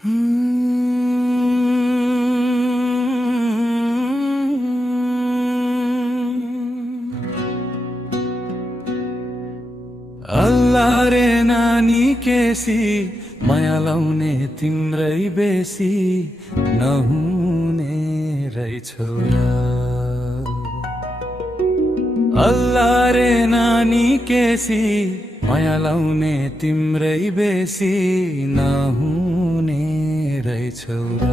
अल्लाह रे नानी केसी माया लाउने तिम्रै बेसी नहुने रहेछौ र। अल्लाह रे नानी केसी माया लाउने तिम्रै बेसी नहुने रहेछौ र।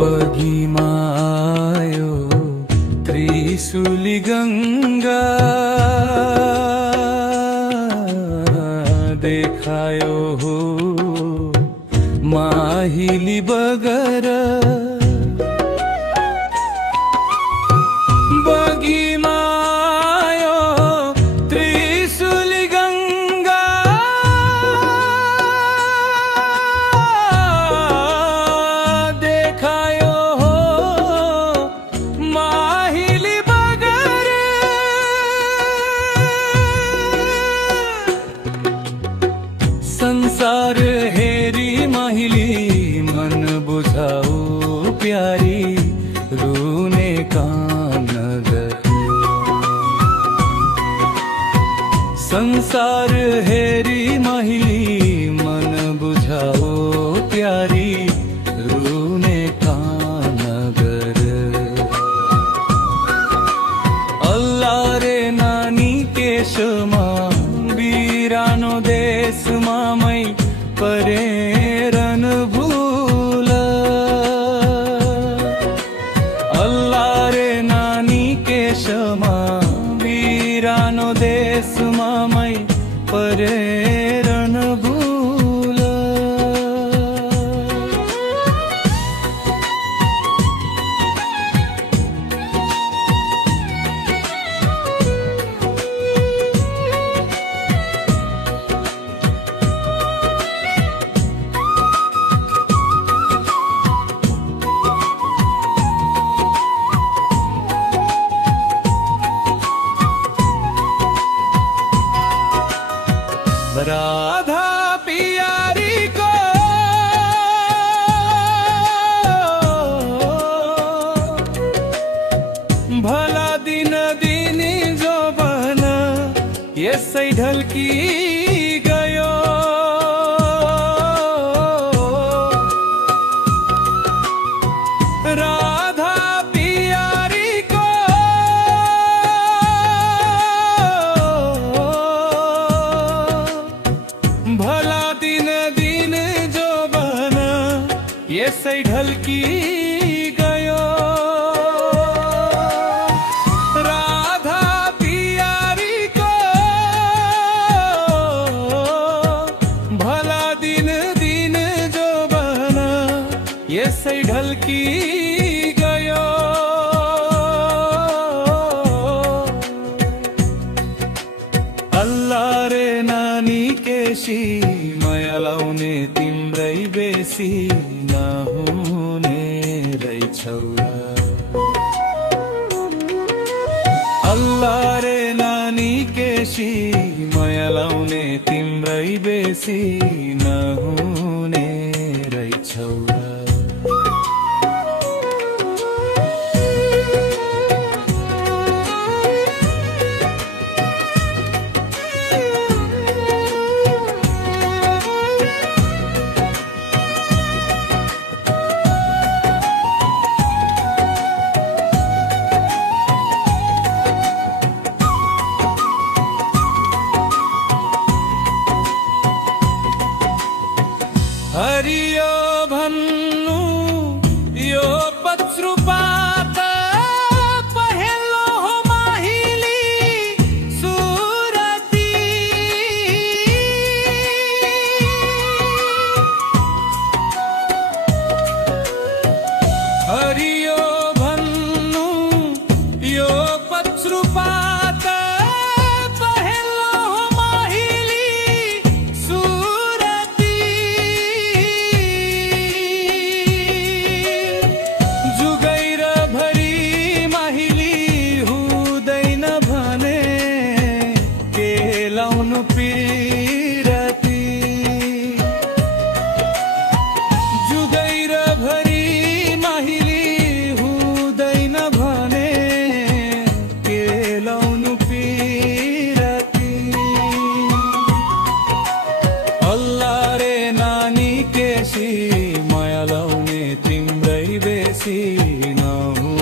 बगीमा आयो त्रिशूली गंगा देखायो हो माहिली बगर। बगीमा आयो त्रिशूली गंगा देखायो हो माहिली बगर। संसार हेरी माहिली मन बुझाऊ प्यारी रुने काम नगर। संसार हेरी माहिली मन बुझाऊ प्यारी रुने काम नगर। अल्लाह रे नानी केशमा बिरानो देशमा मै परेरन भूल। अल्लाह रे नानी केशमा बिरानो देशमा मै परेरन भूल। राधा पियारी को भला दिन दिनी जो बन यसै ढल्की गयो। राधा पियारी को भला दिन दिन जो बन यसै ढल्की गयो। राधा पियारी को भला दिन दिन जो बन यसै ढल्की गयो। अल्लाह रे नानी केसी माया लाउने तिम्रै बेसी नहुने रहेछौ र। अल्लाह रे नानी केसी माया लाउने तिम्रै बेसी नहुने रहेछौ र। हरियो भन्नु यो पत्रुपात पहेलो हो माहिली सुरती। हरियो भन्नु यो पत्रुपात पहेलो हो माहिली सुरती। नहुँ।